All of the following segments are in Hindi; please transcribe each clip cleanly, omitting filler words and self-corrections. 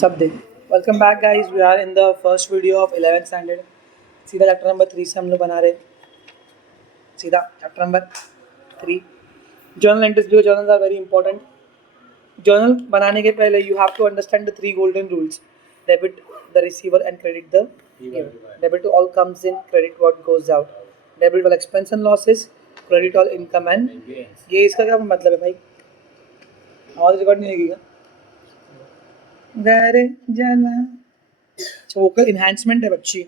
सब दे। Welcome back guys, we are in the first video of 11th standard. सीधा चैप्टर नंबर 3 से हम लोग बना रहे। सीधा चैप्टर नंबर 3। जर्नल एंट्रीज भी, journals are very important. Journal बनाने के पहले you have to understand the 3 golden rules: debit the receiver and credit the giver. Debit all comes in, credit what goes out. Debit all expense and losses, credit all income and. ये इसका क्या मतलब है भाई? आवाज रिकॉर्ड नहीं लगेगा। घर जाना वोकल इन्हांसमेंट है बच्ची,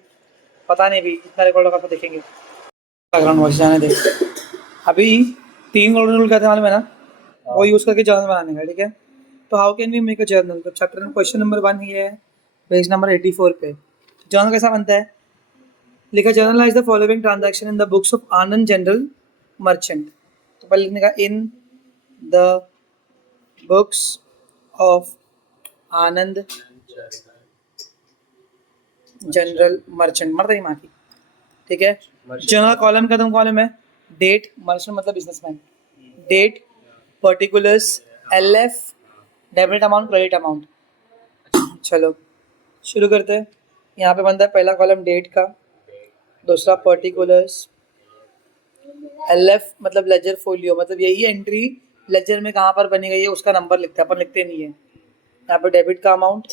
पता नहीं भी इतना रिकॉर्ड होगा तो देखेंगे। बैकग्राउंड वॉइस जाने दे। अभी 3 गोल्डन रूल कहते हैं मालूम है ना, वो यूज़ करके जर्नल बनाने का। ठीक है, तो how can we make a journal? तो चैप्टर में क्वेश्चन नंबर 1 ये है, पेज नंबर 84 पे। जर्नल कैसा बनता है? लिखा generalized the following transaction in the books of Anand general merchant. तो पहले लिखने का in the books of Anand general merchant, मर रही माँ की। ठीक है, जनरल कॉलम का तुम कॉलम है डेट, मर्चेंट मतलब businessman, date, particulars, LF, debit amount, credit amount. चलो शुरू करते हैं। यहाँ पे बनता है पहला कॉलम डेट का, दूसरा पर्टिकुलर्स, एलएफ मतलब लेजर फोलियो, मतलब यही एंट्री लेजर में कहाँ पर बनी गई है उसका नंबर लिखते हैं, अपन लिखते नहीं है। यहाँ पे डेबिट का अमाउंट,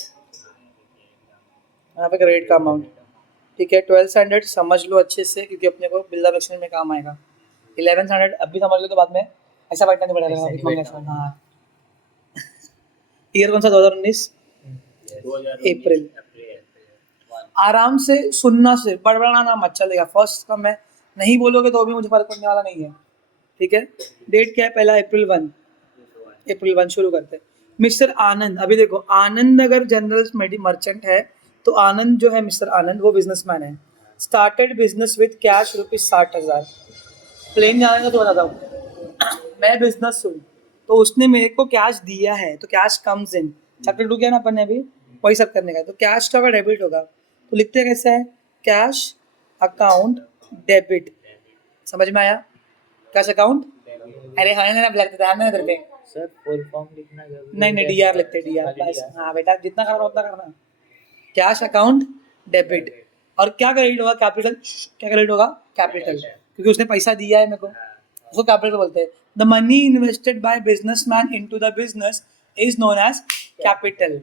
यहाँ पे क्रेडिट का अमाउंट। ठीक है, 12 स्टैंडर्ड समझ लो अच्छे से क्योंकि अपने को बिल ऑफ एक्सचेंज में काम आएगा। 11 स्टैंडर्ड अब भी समझ लो तो बाद में ऐसा बैठना नहीं पड़ेगा। हाँ, ईयर कौन सा? 2019 अप्रैल। आराम से सुनना, से बड़बड़ाना ना मत चलेगा। फर्स्ट का मैं नहीं बोलोगे तो भी मुझे फर्क पड़ने वाला नहीं है। ठीक है, डेट क्या है? पहला अप्रैल 1, अप्रैल 1 शुरू करते हैं। मिस्टर आनंद, अभी देखो आनंद अगर जनरल मर्चेंट है तो आनंद जो है, मिस्टर आनंद वो बिजनेसमैन है। Started business with cash ₹60,000। प्लेन जाने का तो बताता हूँ। मैं बिजनेस हूँ तो उसने मेरे को कैश दिया है, तो कैश कम्स इन। चैप्टर 2 किया ना अपन ने अभी, वही सब करने का है। तो कैश का अगर डेबिट होगा तो लिखते हैं कैसे है? Cash account debit. समझ में आया? कैश अकाउंट, अरे हाँ ना ब्लैक ध्यान ना तेरे पे। सर फुल फॉर्म लिखना जरूरी नहीं नहीं, डीआर लिखते हैं, डीआर बस। हाँ बेटा, जितना करना उतना करना। Cash account debit. और क्या क्रेडिट होगा? कैपिटल। क्या क्रेडिट होगा? कैपिटल, क्योंकि उसने पैसा दिया है मेरे को, उसको कैपिटल बोलते हैं। The money invested by businessman into the business is known as capital.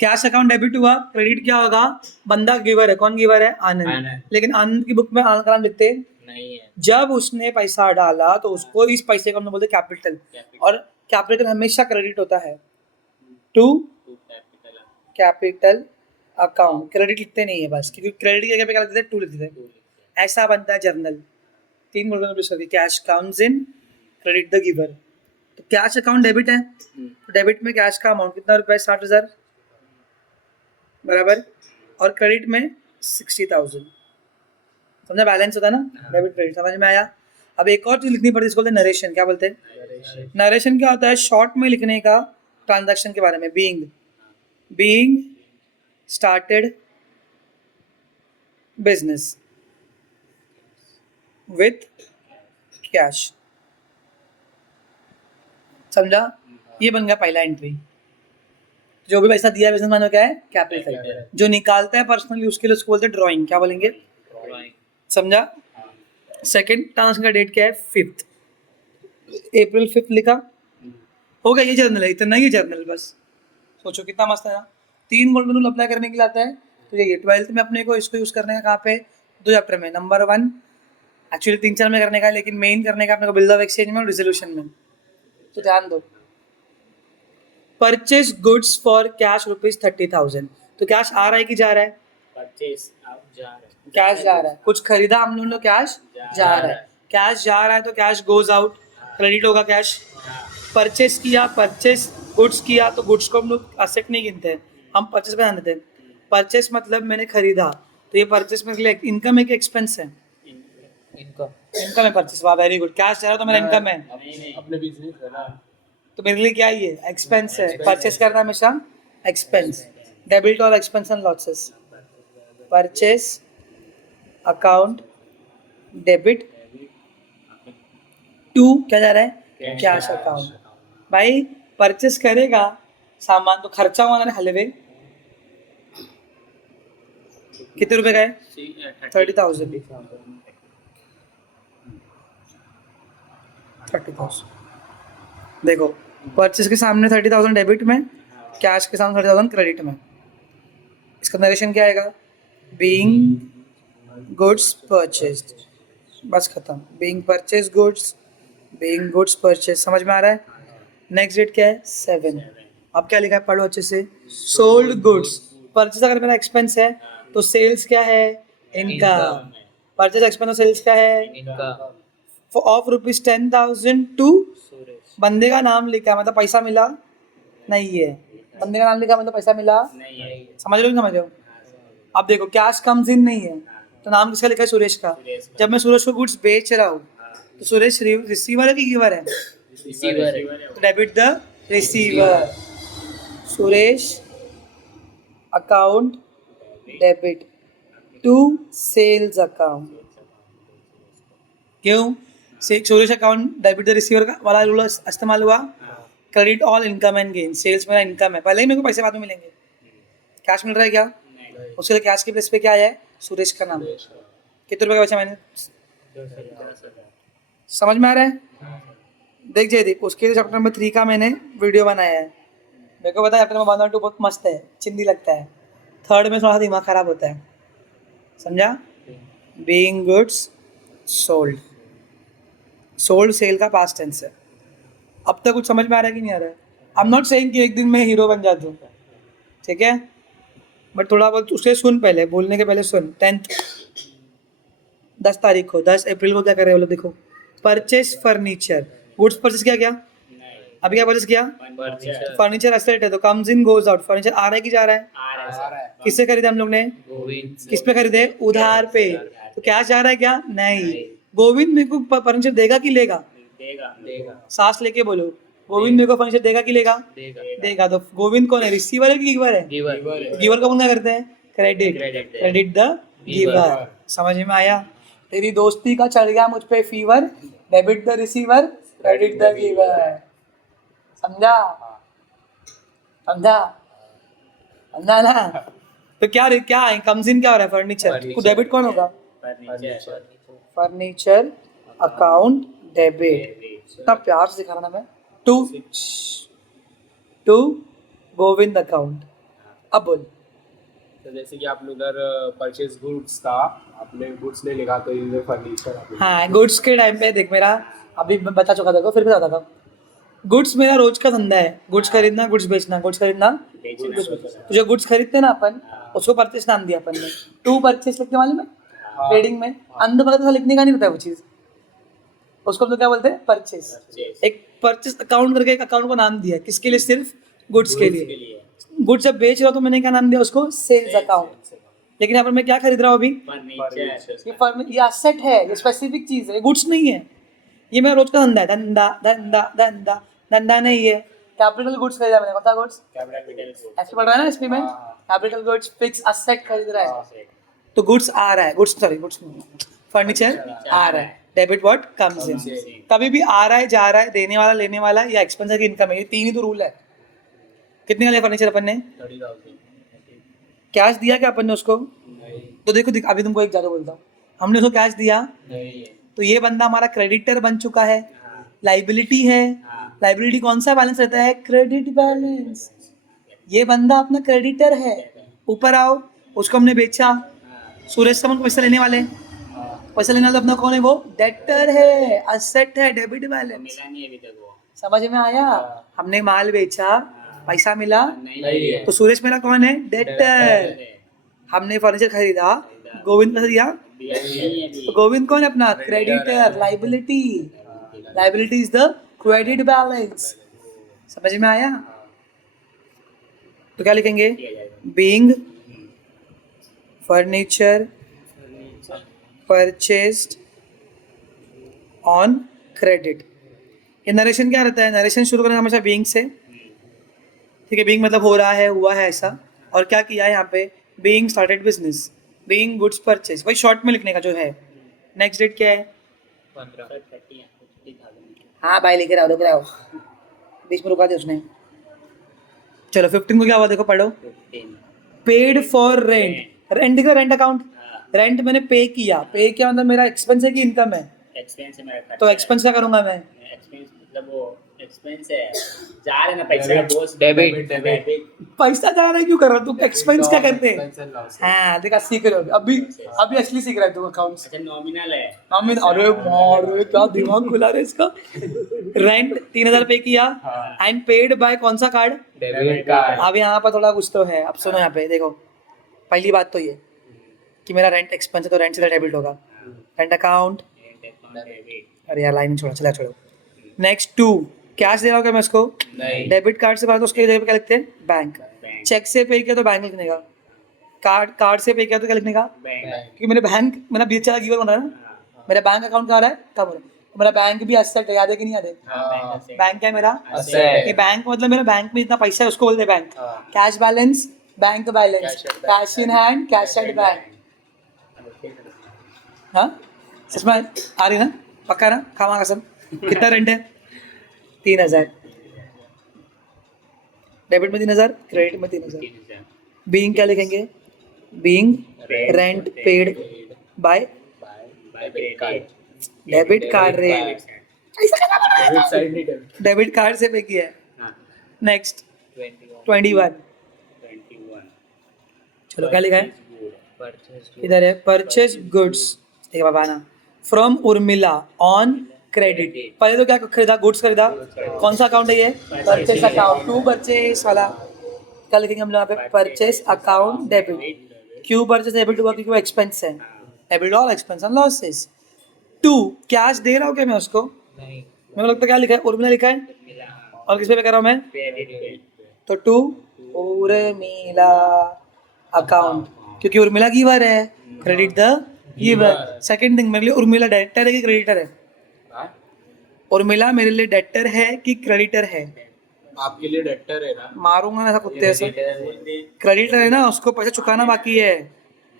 Cash account debit हुआ, क्रेडिट क्या होगा? बंदा गिवर है, कौन गिवर है? आनंद। लेकिन आनंद की बुक में आनंद का नाम लिखते नहीं है। जब उसने पैसा डाला तो उसको इस पैसे को हम लोग बोलते कैपिटल। और कैपिटल हमेशा क्रेडिट होता है टू कैपिटल अकाउंट। क्रेडिट लिखते नहीं है बस, क्योंकि क्रेडिट की जगह पे क्या लिखते हैं? टू लिखते हैं। ऐसा बनता है जर्नल। 3 गोल्डन रूल्स होती है। Cash comes in, credit the giver. तो कैश अकाउंट डेबिट है, तो डेबिट में कैश का अमाउंट कितना रुपया है? 60,000 बराबर, और क्रेडिट में 60,000। समझा? बैलेंस होता है ना, डेबिट क्रेडिट। समझ में आया? अब एक और चीज लिखनी पड़ती है, इसको बोलते हैं नरेशन। क्या बोलते हैं? नरेशन क्या होता है? शॉर्ट में लिखने का ट्रांजैक्शन के बारे में। Being started business with cash. समझा? ये बन गया पहला एंट्री। जो भी पैसा दिया है बिजनेसमैन को क्या है? कैपिटल। जो निकालता है पर्सनली उसके लिए उसको बोलते हैं ड्राइंग। क्या बोलेंगे? समझा? सेकंड ट्रांजेक्शन का डेट क्या है? 5th अप्रैल 5 लिखा, हो गया। ये जर्नल है, इतना ही जर्नल बस। सोचो कितना मस्त है ना। 3 गोल्डन रूल अप्लाई करने के लिए आता है। तो ये 12th में अपने को इसको यूज़ करने का कहाँ पे? 2 चैप्टर में। नंबर 1 एक्चुअली 3-4 में करने का है, लेकिन मेन करने का अपने को बिल ऑफ एक्सचेंज में और रिजोल्यूशन में। तो ध्यान दो। Purchase goods for cash ₹30,000। तो कैश आ रहा है कि जा रहा है? परचेस आप जा रहे हैं। कैश जा रहा है। कुछ खरीदा हम लोगों ने, कैश जा रहा है। कैश जा रहा है तो कैश गोज आउट, क्रेडिट होगा कैश। परचेस किया, परचेस गुड्स किया, तो गुड्स को हम लोग असेट नहीं गिनते हैं, हम परचेस पे ध्यान देते हैं। परचेस मतलब मैंने खरीदा, तो ये परचेस में इनकम है कि एक्सपेंस है? इनकम। इनकम है परचेस। वाह, वेरी गुड। कैश जा रहा है तो मेरा इनकम है, अपने बिजनेस है ना। तो मेरे लिए क्या है? ये एक्सपेंस है। परचेस करना हमेशा एक्सपेंस। डेबिट और expense and losses. Purchase account debit to क्या जा रहा है? Cash account. भाई परचेस करेगा सामान तो खर्चा होना है हलवे। कितने रुपए का है? 30,000। 30,000 देखो, परचेस के सामने 30,000 डेबिट में, कैश के सामने 30,000 क्रेडिट में। इसका नरेशन क्या आएगा? बीइंग गुड्स परचेस्ड, बस खत्म। Being purchase goods, being goods purchase, समझ में आ रहा है? नेक्स्ट डेट क्या है? 7। अब क्या लिखा है, पढ़ो अच्छे से। सोल्ड गुड्स, परचेज अगर मेरा एक्सपेंस है तो सेल्स क्या है? इनकम। परचेज एक्सपेंस और सेल्स क्या है? इनका ऑफ रुपीज 10,000 टू, सुरेश बंदे का नाम लिखा मतलब पैसा मिला नहीं है, बंदे का नाम लिखा मतलब पैसा मिला, नहीं है। समझ रहे हो नहीं समझ रहे हो? अब देखो कैश कम्स इन नहीं है तो नाम किसका लिखा है? सुरेश का। जब मैं सुरेश को गुड्स बेच रहा हूँ तो सुरेश रिसीवर है कि गिवर है? रिसीवर है। तो debit the receiver. Suresh account debit to sales account. क्यों? Suresh account debit the receiver का वाला रूल इस्तेमाल हुआ। Credit all income and gain, sales मेरा इनकम है, पहले ही मेरे को पैसे बाद में मिलेंगे। कैश मिल रहा है क्या? उसके लिए कैश के प्लेस पे क्या है? सुरेश का नाम। कितने रुपए का बचा मैंने? समझ में आ रहा है? देख जयदीप, उसके लिए चैप्टर नंबर 3 का मैंने वीडियो बनाया है। मेरे को पता है चैप्टर नंबर 1 और 2 बहुत मस्त है, चिंदी लगता है। 3rd में थोड़ा दिमाग खराब होता है, समझा? Being goods sold, sold sale का पास्ट टेंस है। अब तक कुछ समझ में आ रहा है कि नहीं आ रहा है? आई एम नॉट सेइंग कि एक दिन में हीरो बन जाता हूँ, ठीक है, बट थोड़ा बहुत उसे सुन, पहले बोलने के पहले सुन। 10 तारीख को, 10 अप्रैल को क्या कर रहे हो लोग? देखो, परचेस फर्नीचर, गुड्स परचेस किया क्या? अभी क्या परचेस किया? फर्नीचर एसेट है तो comes in goes out. Furniture आ रहा है कि जा रहा है? आ रहा है। किससे खरीदे हम लोग ने? गोविंद से। किस पे खरीदे? उधार पे। तो कैश जा रहा है क्या? नहीं। गोविंद मेरे को फर्नीचर देगा कि लेगा? देगा सांस लेके बोलो, गोविंद मेरे को फर्नीचर देगा कि लेगा? देगा देगा। तो गोविंद कौन है? रिसीवर है कि गिवर है? गिवर गिवर का क्या करते हैं? Credit. Credit। Credit the giver. समझ में आया? तेरी दोस्ती का चढ़ गया मुझ पे fever, debit the receiver, credit the giver. समझा? समझा? समझा ना? तो क्या है? कम्स इन क्या हो रहा है? फर्नीचर। तो डेबिट कौन होगा? Furniture account debit. इतना प्यार से सिखा रहा ना मैं। To Govind account. अब बोल। तो जैसे कि आप उधर परचेज गुड्स था, आपने गुड्स ले लिखा तो इधर फर्नीचर। हाँ, गुड्स के टाइम पे देख, मेरा अभी मैं बता चुका था, फिर भी बताता था। गुड्स मेरा रोज का धंधा है, गुड्स खरीदना, गुड्स बेचना, गुड्स खरीदना, गुड्स बेचना। तो जो गुड्स खरीदते हैं ना अपन, उसको परचेस नाम दिया अपन ने। टू परचेस लिखने वाले में, ट्रेडिंग में अंदर पता लिखने का नहीं होता है वो चीज़, उसको हम लोग क्या बोलते हैं? परचेस। एक परचेस अकाउंट करके एक अकाउंट को नाम दिया, किसके लिए? सिर्फ गुड्स के लिए। गुड्स जब बेच रहा हूँ तो मैंने क्या नाम दिया उसको? Sales account. लेकिन यहाँ पर मैं क्या खरीद रहा हूँ अभी? ये एसेट है, ये स्पेसिफिक चीज है, गुड्स नहीं है। ये मेरा रोज का धंधा है, धंधा धंधा धंधा धंधा नहीं है। कैपिटल गुड्स खरीदा मैंने, पता गुड्स ऐसे पढ़ रहा है ना इसमें में, कैपिटल गुड्स फिक्स एसेट खरीद रहा है तो गुड्स आ रहा है, गुड्स फर्नीचर आ रहा है। Debit what? Comes in. कभी भी आ रहा है, जा रहा है, देने वाला, लेने वाला या एक्सपेंस की इनकम है, ये 3 ही तो रूल है। कितने का लिया फर्नीचर अपन ने? 30,000। कैश दिया क्या अपन ने उसको? तो देखो अभी तुमको एक ज़्यादा बोलता हूँ, हमने उसको कैश दिया तो ये बंदा हमारा क्रेडिटर बन चुका है, लाइबिलिटी है। लाइबिलिटी कौन सा बैलेंस रहता है? Credit balance. ये बंदा अपना क्रेडिटर है। ऊपर आओ, उसको हमने बेचा, सुरेश से हमको पैसा लेने वाले, पैसा लेने वाला अपना कौन है? वो डेटर है, एसेट है, डेबिट बैलेंस। समझ में आया? हमने माल बेचा, पैसा मिला, तो सुरेश मेरा कौन है? डेटर। हमने फर्नीचर खरीदा, गोविंद पैसा दिया, तो गोविंद कौन है अपना? Creditor. Liability, liability is the credit balance. समझ में आया? तो क्या लिखेंगे? Being furniture purchased on credit. ये नरेशन क्या रहता है? नरेशन शुरू करना हमेशा बीइंग से, ठीक है? बीइंग मतलब हो रहा है, हुआ है ऐसा। और क्या किया है यहाँ पे? Being started business, being goods purchase, वही शॉर्ट में लिखने का जो है। नेक्स्ट डेट क्या है? 15। हाँ भाई लिख रहा हो, बीच में रुका दिया उसने। चलो 15 को क्या हुआ देखो पढ़ो। 15 पेड फॉर रेंट, रेंट का रेंट अकाउंट, रेंट मैंने पे किया मतलब मेरा एक्सपेंस है कि इनकम है? एक्सपेंस है मेरा खर्चा तो एक्सपेंस क्या करूंगा मैं? एक्सपेंस मतलब वो एक्सपेंस है जा रहे ना पैसा Debit. बोस Debit. पैसा जा रहा है क्यों कर रहा है तू? एक्सपेंस क्या करते हैं? Expense and losses. हाँ देखा सीख रहे हो अभी, अभी असली सीख रहा है तू अकाउंट्स। अच्छा नॉमिनल है अमित अरे मारे क्या दिमाग खुला रे इसका। रेंट 3000 पे किया हाँ। एंड पेड बाय कौन सा कार्ड? Debit card. अब यहाँ पर थोड़ा कुछ तो है। अब सुनो यहाँ पे देखो, पहली बात तो ये कि मेरा रेंट एक्सपेंस है तो रेंट सीधा डेबिट होगा। रेंट अकाउंट, अरे यार लाइन छोड़ो, चला छोड़ो। नेक्स्ट 2, कैश दे रहा हूँ क्या मैं उसको? नहीं। डेबिट कार्ड से भरा तो उसके जगह पे क्या लिखते हैं? बैंक। चेक से पे किया तो बैंक लिखने का, कार्ड से पे किया तो क्या लिखने का? बैंक क्योंकि मेरे बैंक, मेरा बीच गिवर बन रहा है ना, मेरा बैंक अकाउंट कहाँ रहा है तब हो रहा है। तो मेरा बैंक भी एसेट है, याद है कि नहीं याद है? बैंक क्या है मेरा? Asset. ये बैंक मतलब मेरा बैंक में इतना पैसा है उसको बोलते हैं बैंक। हाँ। Cash balance, bank balance, Cash at cash in hand, cash at bank. हाँ सच में आ रही ना? पक्का ना? खामा कसम। कितना रेंट है? 3000। डेबिट में 3000, क्रेडिट में 3000। बीइंग क्या लिखेंगे? Being rent paid by Debit card. Debit card रे। Debit side नहीं debit. डेबिट कार्ड से पे किया है। नेक्स्ट 21, चलो क्या लिखा है इधर है? परचेज गुड्स, देखा बाबा ना, फ्रॉम उर्मिला ऑन क्रेडिट। पहले तो क्या खरीदा? गुड्स खरीदा। कौन सा अकाउंट है ये? Purchase account. टू परचेस वाला क्या लिखेंगे हम लोग यहाँ पे? Purchase account debit. क्यों परचेस डेबिट हुआ? क्योंकि वो एक्सपेंस है। Debit all expense and losses. 2, cash दे रहा हूँ क्या मैं उसको? मेरे को लगता है क्या लिखा है? उर्मिला लिखा है। और किस पे कर रहा हूँ मैं? तो 2 उर्मिला अकाउंट, क्योंकि उर्मिला गिवर है, credit the giver. Second thing, मेरे लिए उर्मिला डेटर है कि क्रेडिटर है? हाँ? उर्मिला मेरे लिए डेटर है कि क्रेडिटर है? आपके लिए debtor है ना? मारूंगा ना ऐसा कुत्ते से। क्रेडिटर है ना, उसको पैसा चुकाना बाकी है।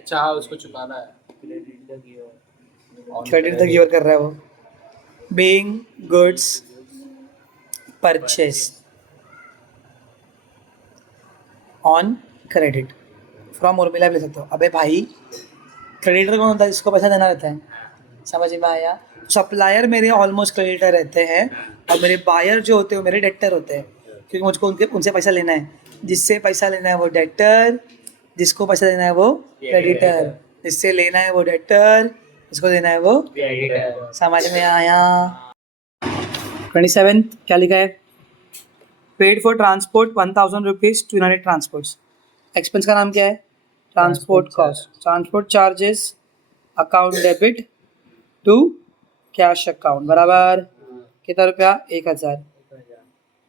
अच्छा हाँ, उसको चुकाना है। On क्रेडिट द गिवर कर रहा है वो। Being goods purchase on credit from Urmila भी ले सकते हो। अबे भाई क्रेडिटर कौन होता है? जिसको पैसा देना रहता है। समझ में आया? सप्लायर मेरे ऑलमोस्ट क्रेडिटर रहते हैं और मेरे बायर जो होते हैं वो मेरे डेटर होते हैं, क्योंकि मुझको उनसे पैसा लेना है। जिससे पैसा लेना है वो डेटर, जिसको पैसा देना है वो क्रेडिटर। जिससे लेना है वो डेटर, जिसको देना है वो। समझ में आया? 27 क्या लिखा है? Paid for transport 1000 rupees to United Transports. Expense का नाम क्या है? Transport cost. Transport charges account debit to cash account बराबर कितना रुपया? 1000।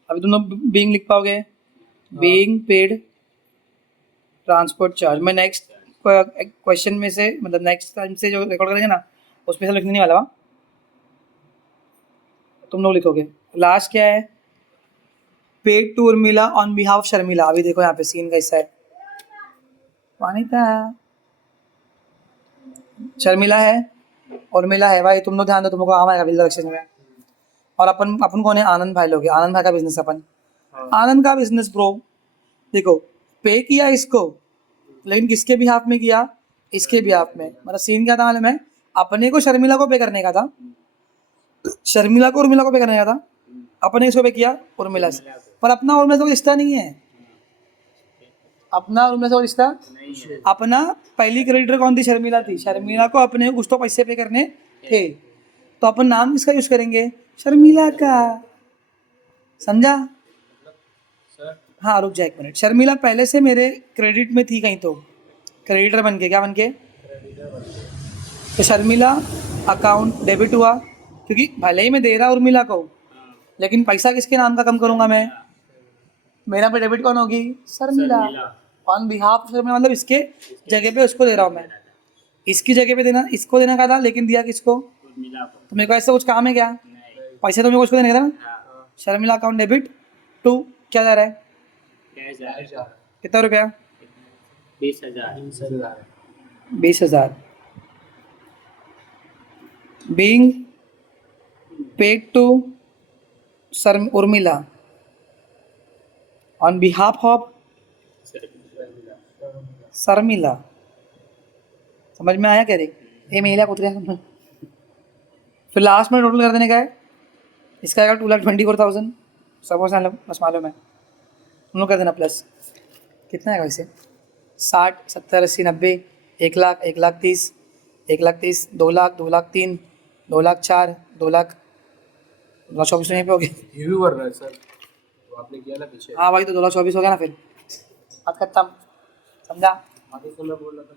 अभी तुम लोग बीइंग लिख पाओगे? Being paid transport charge. मैं नेक्स्ट क्वेश्चन में से, मतलब नेक्स्ट टाइम से जो रिकॉर्ड करेंगे ना, उसमें से लिखने नहीं वाला। तुम लोग लिखोगे। लास्ट क्या है? Paid to Urmila on behalf Sharmila. अभी देखो यहाँ पे सीन कैसा है। वानिता शर्मिला है, उर्मिला है। भाई तुम लोग ध्यान दो, तुमको काम आएगा बिल्डर एक्सचेंज में। और अपन कौन है? आनंद भाई लोग। आनंद भाई का बिजनेस अपन। आनंद का बिजनेस ब्रो। देखो पे किया इसको, लेकिन किसके बिहाफ में किया? इसके बिहाफ में। मतलब सीन क्या था मालूम है? अपने को शर्मिला को पे करने का था, शर्मिला को उर्मिला को पे करने का था। अपने इसको पे किया उर्मिला से, पर अपना उर्मिला से कोई रिश्ता नहीं है। अपना उर्मिला से कोई रिश्ता अपना पहली क्रेडिटर कौन थी? शर्मिला थी। शर्मिला को अपने कुछ तो पैसे पे करने थे, तो अपन नाम किसका यूज करेंगे? शर्मिला का। समझा? हाँ रुक जा एक मिनट। शर्मिला पहले से मेरे क्रेडिट में थी कहीं, तो क्रेडिटर बन के, क्या बन के? तो शर्मिला अकाउंट डेबिट हुआ, क्योंकि भले ही मैं दे रहा उर्मिला को, लेकिन पैसा किसके नाम का कम करूंगा मैं? मेरा पे डेबिट कौन होगी? शर्मिला। ऑन बिहाफ शर्मिला, मतलब इसके जगह पे उसको दे रहा हूँ मैं। इसकी जगह पे देना, इसको देना का था, लेकिन दिया किसको? तो मेरे को ऐसा कुछ काम है क्या? पैसे तो मेरे को उसको देने का था ना। शर्मिला अकाउंट डेबिट टू क्या जा रहा है? कितना रुपया? 20,000 being paid to Urmila on behalf of Sharmila, समझ में आया क्या देख, ये महिला उतरे फिर लास्ट में टोटल कर देने का है, इसका आएगा 2,24,000 सपोज बस मालूम है, उन लोग कर देना प्लस कितना आएगा वैसे 60, 70, 80, 90, 1,00,000, 1,30,000, 1,30,000, 2,00,000, 2,03,000, 2,04,000, 2,00,000, 2,24,000 यहीं पे हो गया। ये भी बढ़ रहा है सर, तो आपने किया ना पीछे। हाँ भाई तो 2,24,000 हो गया ना, फिर बात खत्म, समझा। आगे तो मैं बोल रहा था